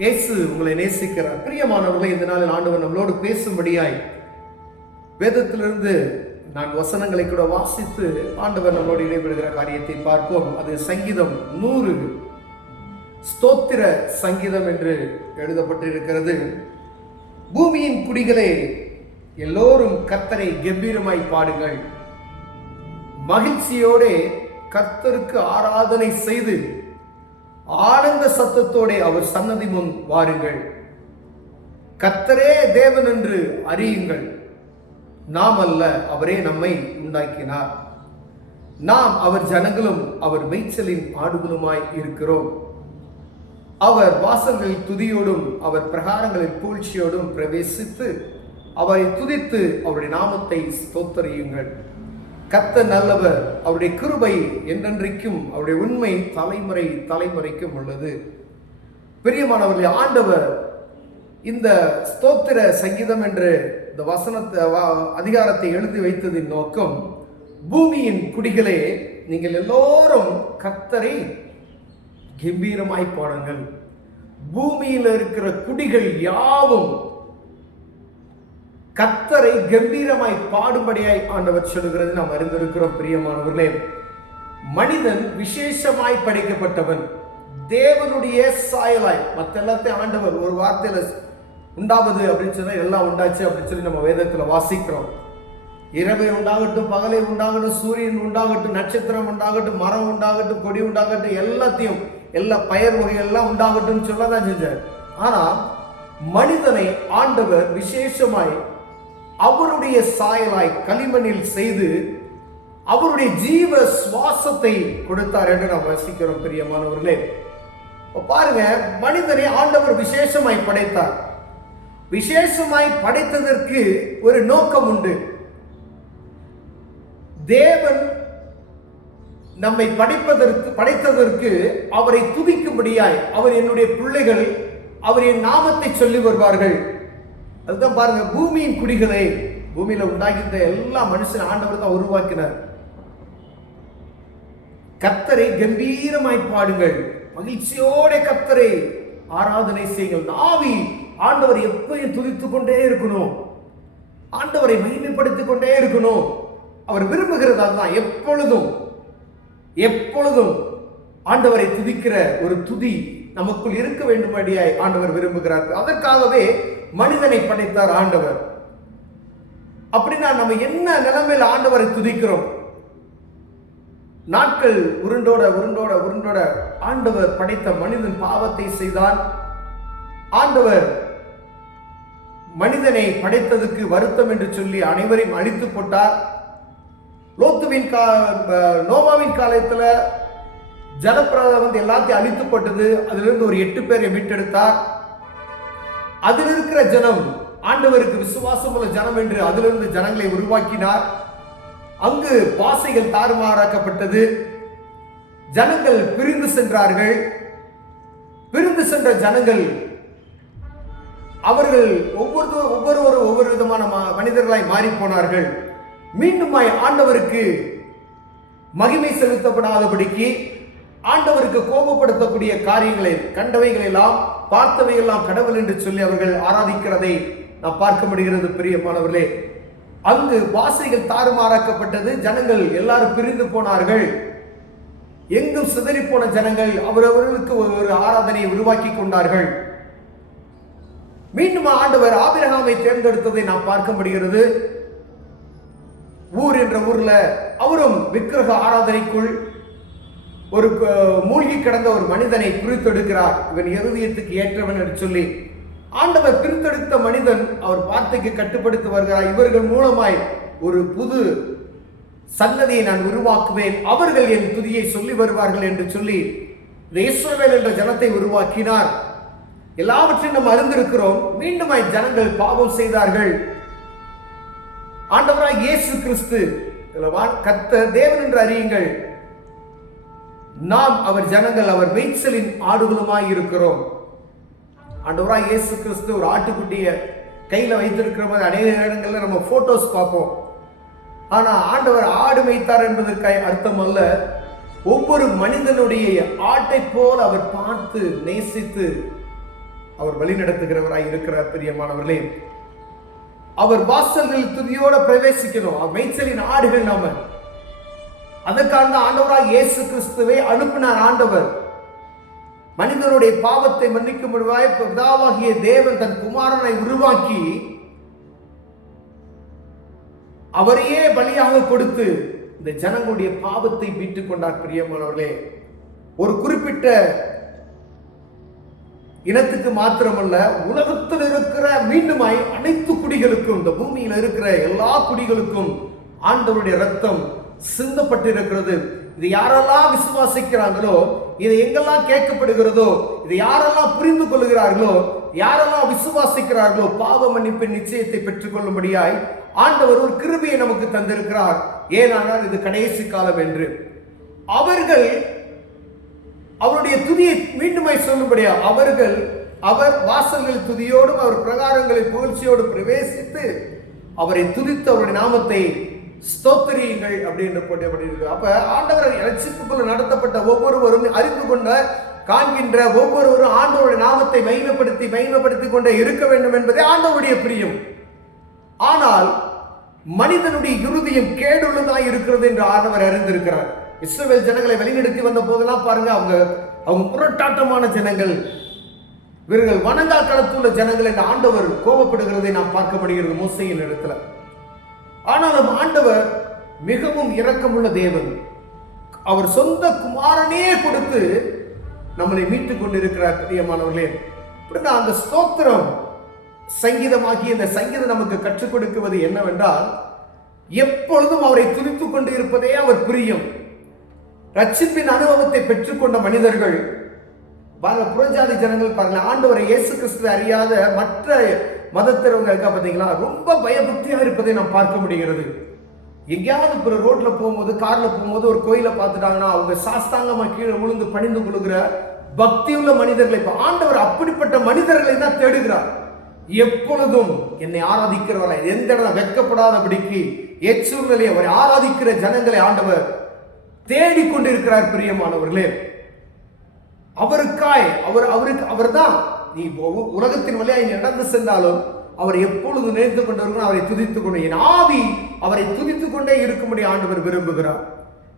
இயேசு உங்களை நேசிக்கிறார். பிரியமானவர்களை, இந்த நாளில் ஆண்டவர் நம்மளோடு பேசும்படியாய் வேதத்திலிருந்து நான் வசனங்களை கூட வாசித்து ஆண்டவர் நம்மளோடு இடைபெறுகிற காரியத்தை பார்ப்போம். அது சங்கீதம் 100 ஸ்தோத்திர சங்கீதம் என்று எழுதப்பட்டிருக்கிறது. பூமியின் குடிகளே, எல்லோரும் கர்த்தரை கம்பீரமாய் பாடுங்கள், மகிழ்ச்சியோட கர்த்தருக்கு ஆராதனை செய்து ஆனந்த சத்தத்தோட அவர் சன்னதி முன் வாருங்கள். கர்த்தரே தேவன் என்று அறியுங்கள், நாம் அல்ல, அவரே நம்மை உண்டாக்கினார். நாம் அவர் ஜனங்களும் அவர் மேய்ச்சலின் ஆடுகளுமாய் இருக்கிறோம். அவர் வாசல்களில் துதியோடும் அவர் பிரகாரங்களில் புகழ்ச்சியோடும் பிரவேசித்து அவரை துதித்து அவருடைய நாமத்தை ஸ்தோத்தரியுங்கள். கர்த்தர் நல்லவர், அவருடைய கிருபை என்றென்றைக்கும், அவருடைய உண்மை தலைமுறை தலைமுறைக்கும் உள்ளது. பிரியமானவர்களே, ஆண்டவர் இந்த ஸ்தோத்திர சங்கீதம் என்று இந்த வசனத்தை அதிகாரத்தை எழுதி வைத்ததின் நோக்கம், பூமியின் குடிகளே, நீங்கள் எல்லோரும் கர்த்தரை கம்பீரமாய் பாடுங்கள். பூமியில் இருக்கிற குடிகள் யாவும் கர்த்தரை கம்பீரமாய் பாடும்படியாய் ஆண்டவர் சொல்லுகிறது நாம் அறிந்திருக்கிறோம். பிரியமானவர்களே, மனிதன் விசேஷமாய் படைக்கப்பட்டவன், தேவனுடைய சாயலாய். மற்ற எல்லாத்தையும் ஆண்டவர் ஒரு வார்த்தையில உண்டாவது அப்படின்னு சொன்னா எல்லாம் உண்டாச்சு அப்படின்னு சொல்லி நம்ம வேதத்துல வாசிக்கிறோம். இரவை உண்டாகட்டும், பகலை உண்டாகட்டும், சூரியன் உண்டாகட்டும், நட்சத்திரம் உண்டாகட்டும், மரம் உண்டாகட்டும், கொடி உண்டாகட்டும், எல்லாத்தையும் எல்லா பயிர் வகைகள்லாம் உண்டாகட்டும் சொல்லதான் செஞ்சார். ஆனா மனிதனை ஆண்டவர் விசேஷமாய் அவருடைய சாயலாய் களிமண்ணில் செய்து அவருடைய ஜீவ சுவாசத்தை கொடுத்தார் என்று நாம் வசிக்கிறோம். பிரியமானவர்களே, பாருங்க, மனிதனை ஆண்டவர் விசேஷமாய் படைத்தார். விசேஷமாய் படைத்ததற்கு ஒரு நோக்கம் உண்டு. தேவன் நம்மை படைத்ததற்கு அவரை துதிக்கும்படியாய், அவர் என்னுடைய பிள்ளைகள், அவர் என் நாமத்தை சொல்லி வருவார்கள். அதுதான் பாருங்க, பூமியின் குடிகளை, பூமியில உண்டாகின்ற எல்லா மனுஷன் ஆண்டவர் தான் உருவாக்கினார். கர்த்தரை கம்பீரமாய் பாடுங்கள், மகிழ்ச்சியோட கர்த்தரை ஆராதனை செய்யுங்கள். ஆவி ஆண்டவர் எப்பயும் துதித்துக் கொண்டே இருக்கணும், ஆண்டவரை மகிமைப்படுத்திக் கொண்டே இருக்கணும். அவர் விரும்புகிறதா தான் எப்பொழுதும் எப்பொழுதும் ஆண்டவரை துதிக்கிற ஒரு துதி நமக்குள் இருக்க வேண்டும்படியாய் ஆண்டவர் விரும்புகிறார். அதற்காகவே மனிதனை படைத்தார் ஆண்டவர். அப்படின்னா நம்ம என்ன நிலைமையில் ஆண்டவரை துதிக்கிறோம்? நாட்கள் உருண்டோட உருண்டோட உருண்டோட ஆண்டவர் படைத்த மனிதன் பாவத்தை செய்தான். ஆண்டவர் மனிதனை படைத்ததுக்கு வருத்தம் என்று சொல்லி அனைவரையும் அழித்து போட்டார். நோவாவின் காலத்துல ஜலப்பிரளயம் எல்லாத்தையும் அழித்து போட்டது. அதிலிருந்து ஒரு 8 பேரை மீட்டெடுத்தார். அதில் இருக்கிற ஜனம் ஆண்டவருக்கு விசுவாசம் உள்ள ஜனம் என்று அதிலிருந்து ஜனங்களை உருவாக்கினார். அங்கு பாசைகள் தாறுமாறாக்கப்பட்டது. ஜனங்கள் பிரிந்து சென்றார்கள். பிரிந்து சென்ற ஜனங்கள் அவர்கள் ஒவ்வொருவரும் ஒவ்வொரு விதமான மனிதர்களாய் மாறி போனார்கள். மீண்டுமாய் ஆண்டவருக்கு மகிமை செலுத்தப்படாதபடிக்கு, ஆண்டவருக்கு கோபப்படுத்தக்கூடிய காரியங்களை, கண்டவைகள் எல்லாம் பார்த்தவையெல்லாம் கடவுள் என்று சொல்லி அவர்கள் ஆராதிக்கிறதை நாம் பார்க்க முடிகிறது. பிரியமானவர்களே, அங்கு வாசைகள் தாறுமாறாக்கப்பட்டது. ஜனங்கள் எல்லாரும் பிரிந்து போனார்கள். எங்கும் சிதறி போன ஜனங்கள் அவரவர்களுக்கு ஒரு ஆராதனையை உருவாக்கி கொண்டார்கள். மீண்டும் ஆண்டவர் ஆபிரகாமை தேர்ந்தெடுத்ததை நாம் பார்க்க முடிகிறது. ஊர் என்ற ஊர்ல அவரும் விக்கிரக ஆராதனைக்குள் ஒரு மூழ்கி கிடந்த ஒரு மனிதனை பிரித்தெடுக்கிறார். இவன் இருதயத்துக்கு ஏற்றவன் என்று சொல்லி ஆண்டவர் பிரித்தெடுத்த மனிதன் அவர் வார்த்தைக்கு கட்டுப்படுத்தி வருகிறார். இவர்கள் மூலமாய் ஒரு புது சன்னதியை நான் உருவாக்குவேன், அவர்கள் என் துதியை சொல்லி வருவார்கள் என்று சொல்லி இஸ்ரவேல் என்ற ஜனத்தை உருவாக்கினார். எல்லாவற்றையும் நம்ம அறிந்திருக்கிறோம். மீண்டுமாய் ஜனங்கள் பாவம் செய்தார்கள். ஆண்டவராய் இயேசு கிறிஸ்து, கர்த்தர் தேவன் என்று அறியுங்கள், நாம் அவர் ஜனங்கள், அவர் மேய்ச்சலின் ஆடுகளுமாய் இருக்கிறோம். ஆண்டவராய் இயேசு கிறிஸ்து ஒரு ஆட்டுக்குட்டிய கையில வைத்திருக்கிற மாதிரி அநேக இடங்கள்ல நம்ம போட்டோஸ் பார்ப்போம். ஆனா ஆண்டவர் ஆடு மேய்த்தார் என்பதற்கு அர்த்தம் அல்ல. ஒவ்வொரு மனிதனுடைய ஆட்டை போல் அவர் பார்த்து நேசித்து அவர் வழி நடத்துகிறவராய் இருக்கிறார். பிரியமானவர்களே, அவர் வாசல்கள் துதியோட பிரவேசிக்கணும். மேய்ச்சலின் ஆடுகள் நாம. அதற்காக ஆண்டவராய் இயேசு கிறிஸ்துவை அனுப்பினார். ஆண்டவர் மனிதனுடைய பாவத்தை மன்னிக்கும் முடிவாய் பிதாவாகிய தேவன் தன் குமாரனை உருவாக்கி அவரையே பலியாக கொடுத்து இந்த ஜனங்களுடைய பாவத்தை மீட்டுக் கொண்டார். பிரியமானவர்களே, ஒரு குறிப்பிட்ட இனத்துக்கு மாத்திரமல்ல, உலகத்தில் இருக்கிற மீண்டுமாய் அனைத்து குடிகளுக்கும், இந்த பூமியில் இருக்கிற எல்லா குடிகளுக்கும் ஆண்டவருடைய ரத்தம் சிந்தப்பட்டிருக்கிறது. இது யாரெல்லாம் விசுவாசிக்கிறாங்களோ, இது எங்கெல்லாம் கேட்கப்படுகிறதோ, இது யாரெல்லாம் புரிந்து கொள்கிறார்களோ, யாரெல்லாம் விசுவாசிக்கிறார்களோ, பாவ மன்னிப்பின் நிச்சயத்தை பெற்றுக் கொள்ளும்படியாய் ஆண்டவர் ஒரு கிருபையை நமக்கு தந்திருக்கிறார். ஏனென்றால் இது கடைசி காலம் என்று. அவர்கள் அவருடைய துதியை மீண்டுமாய் சொல்லும்படியா அவர் வாசல்கள் துதியோடும் அவர் பிரகாரங்களில் புகழ்ச்சியோடு பிரவேசித்து அவரை துதித்து அவருடைய நாமத்தை ஸ்தோத்திரியுங்கள் அப்படின்னு போட்டப்பட்டிருக்கு. அப்ப ஆண்டவர் ரட்சிப்புக்குள்ள நடத்தப்பட்ட ஒவ்வொருவரும் அறிந்து கொண்ட காண்கின்ற ஒவ்வொருவரும் ஆண்டவருடைய நாமத்தை மகிமைப்படுத்தி கொண்டே இருக்க வேண்டும் என்பதே ஆண்டவருடைய பிரியம். ஆனால் மனிதனுடைய இருதயம் கேடுள்ளதாய் இருக்கிறது என்று ஆண்டவர் அறிந்திருக்கிறார். இஸ்ரவேல் ஜனங்களை வழிநடத்தி வந்த போதெல்லாம் பாருங்க, அவங்க புரட்டாட்டமான ஜனங்கள், இவர்கள் வணங்கா களத்துள்ள ஜனங்கள் என்று ஆண்டவர் கோபப்படுகிறதை நாம் பார்க்கப்படுகிறது மோசேயின் இடத்துல. ஆனாலும் ஆண்டவர் மிகவும் இரக்கமுள்ள தேவன். அவர் சொந்த குமாரனே கொடுத்து நம்மளை மீட்டுக் கொண்டிருக்கிறார். பிரியமானவர்களே, அந்த ஸ்தோத்திரம் சங்கீதமாகி இந்த சங்கீதம் நமக்கு கற்றுக் கொடுக்குவது என்னவென்றால், எப்பொழுதும் அவரை துதித்துக் கொண்டு இருப்பதே அவர் பிரியம். ரட்சிப்பின் அனுபவத்தை பெற்றுக்கொண்ட மனிதர்கள் புறஜாதி ஜனங்கள் பாருங்க, ஆண்டவரை இயேசு கிறிஸ்துவை அறியாத மற்ற மதத்திறவங்க இருக்கா பார்த்தீங்களா, ரொம்ப பயபக்தியா இருப்பதை நாம் பார்க்க முடிகிறது. எங்கேயாவது ரோட்ல போகும்போது, கார்ல போகும்போது ஒரு கோயிலை பார்த்துட்டாங்கன்னா அவங்க சாஸ்தாங்கமா கீழே விழுந்து பணிந்து கொள்கிற பக்தியுள்ள மனிதர்களை, ஆண்டவர் அப்படிப்பட்ட மனிதர்களை தான் தேடுகிறார். எப்பொழுதும் என்னை ஆராதிக்கிறவரை எந்த இடம் வெட்கப்படாதபடிக்கு எச்சூழ்நிலையை அவரை ஆராதிக்கிற ஜனங்களை ஆண்டவர் தேடிக்கொண்டிருக்கிறார். பிரியமானவர்களே, அவருக்காய் அவர் தான் நீ உலகத்தின் வழியாக நடந்து சென்றாலும் அவர் எப்பொழுது நினைத்து கொண்டிருக்கணும், அவரை துதித்துக் கொண்டு என் ஆவி அவரை துதித்துக் கொண்டே இருக்கும்படி ஆண்டவர் விரும்புகிறார்.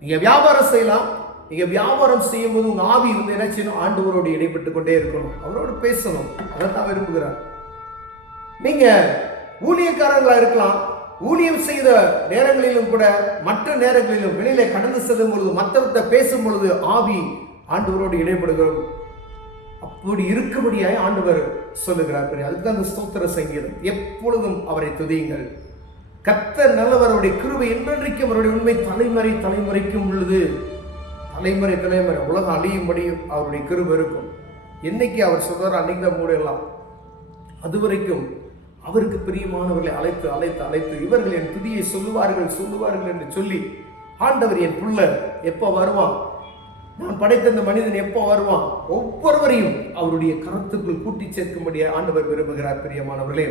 நீங்க வியாபாரம் செய்யலாம், நீங்க வியாபாரம் செய்யும் போது உங்க ஆவி வந்து என்ன செய்யணும், ஆண்டவரோடு இடைப்பட்டுக் கொண்டே இருக்கணும், அவரோடு பேசணும், அதான் விரும்புகிறார். நீங்க ஊழியக்காரங்களா இருக்கலாம், ஊழியம் செய்த நேரங்களிலும் கூட மற்ற நேரங்களிலும் வெளியில கடந்து செல்லும் பொழுது மற்றவர்கிட்ட பேசும் பொழுது ஆவி ஆண்டவரோடு இடைப்படுகிறோம். அப்படி இருக்கும்படியாய் ஆண்டவர் சொல்லுகிறார். அதுக்கு அந்த ஸ்தோத்திர சங்கீதம். எப்பொழுதும் அவரை துதியுங்கள், கர்த்தர் நல்லவர், அவருடைய கிருபை என்றென்றைக்கும், அவருடைய உண்மை தலைமுறைக்கும் உள்ளது. தலைமுறை உலகம் அழியும்படி அவருடைய கிருபை இருக்கும். என்னைக்கு அவர் சொல்றார் அன்னைக்கு தான் மூடலாம். அது வரைக்கும் அவருக்கு பிரியமானவர்களை அழைத்து அழைத்து அழைத்து இவர்கள் என் துதியை சொல்லுவார்கள் என்று சொல்லி, ஆண்டவர் என் புள்ள எப்போ வருவான், நான் படைத்த இந்த மனிதன் எப்போ வருவான், ஒவ்வொருவரையும் அவருடைய கருத்துக்குள் கூட்டி சேர்க்கும்படி ஆண்டவர் விரும்புகிறார். பிரியமானவர்களே,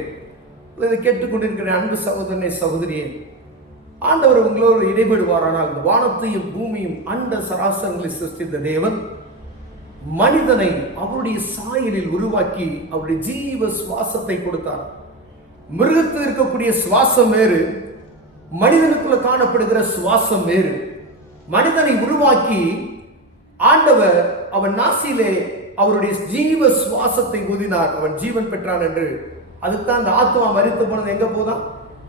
இதை கேட்டுக்கொண்டிருக்கிற அன்பு சகோதரனே சகோதரியே, ஆண்டவர் உங்களோடு இடைபெடுவாரானால் வானத்தையும் பூமியும் அண்ட சராசரங்களை சிருஷ்டித்த தேவன் மனிதனை அவருடைய சாயலில் உருவாக்கி அவருடைய ஜீவ சுவாசத்தை கொடுத்தார். மிருகத்தில் இருக்கக்கூடிய சுவாசம் வேறு, மனிதனுக்குள்ள காணப்படுகிற சுவாசம் வேறு. மனிதனை உருவாக்கி ஆண்டவர் அவன் நாசிலே அவருடைய ஜீவ சுவாசத்தை ஊதினார், அவன் ஜீவன் பெற்றான் என்று. அதுதான் அந்த ஆத்மா மரித்து போனது எங்க போதான்,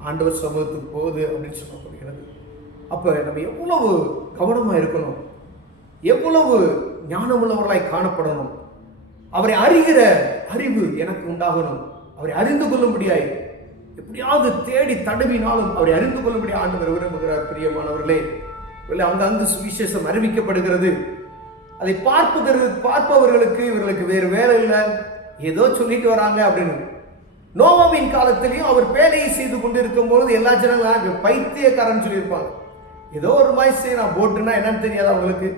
ஆண்டவர் சமூகத்துக்கு போகுது அப்படின்னு சொல்லப்படுகிறது. அப்ப நம்ம எவ்வளவு கவனமா இருக்கணும், எவ்வளவு ஞானமுள்ளவர்களாய் காணப்படணும். அவரை அறிகிற அறிவு எனக்கு உண்டாகணும். அவரை அறிந்து கொள்ளும்படியாய் எப்படியாவது தேடி தடவினாலும் அவரை அறிந்து கொள்ளும்படி ஆண்டவர் விரும்புகிறார். பிரியமானவர்களே, அங்கு சுவிசேஷம் அறிவிக்கப்படுகிறது. அதை பார்ப்பவர்களுக்கு இவர்களுக்கு வேறு வேலை இல்லை, ஏதோ சொல்லிட்டு வராங்க அப்படின்னு. நோவாவின் காலத்திலையும் அவர் வேலையை செய்து கொண்டிருக்கும் பொழுது எல்லா ஜனங்களும் பைத்தியக்காரன் சொல்லியிருப்பாங்க. ஏதோ ஒரு மாதிரி செய்யலாம், போட்டுன்னா என்னன்னு தெரியாது அவங்களுக்கு.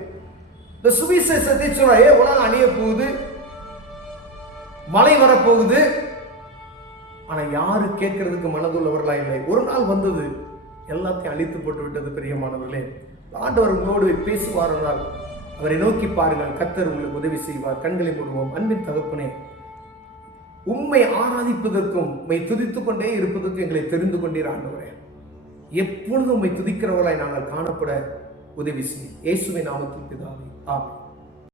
இந்த சுவிசேஷத்தை சொல்ற உலகம் அழிய போகுது, மழை வரப்போகுது, ஆனா யாரு கேட்கறதுக்கு மனதுள்ளவர்களா இல்லை. ஒரு நாள் வந்தது, எல்லாத்தையும் அழித்து போட்டு விட்டது. பிரியமானவர்களே, ஆண்டவர் உங்களோடு பேசுவார்கள், அவரை நோக்கி பாருங்கள், கர்த்தர் உங்களுக்கு உதவி செய்வார். கண்களை மூடுவோம். அன்பின் தகப்பனே, உம்மை ஆராதிப்பதற்கும் உம்மை துதித்துக் கொண்டே இருப்பதற்கும் எங்களை தெரிந்து கொண்டீர் ஆண்டவரே. எப்பொழுதும் உம்மை துதிக்கிறவர்களாய் நாங்கள் காணப்பட உதவி செய்யும். இயேசுவின் நாமத்தில் பிதாவே, ஆமென்.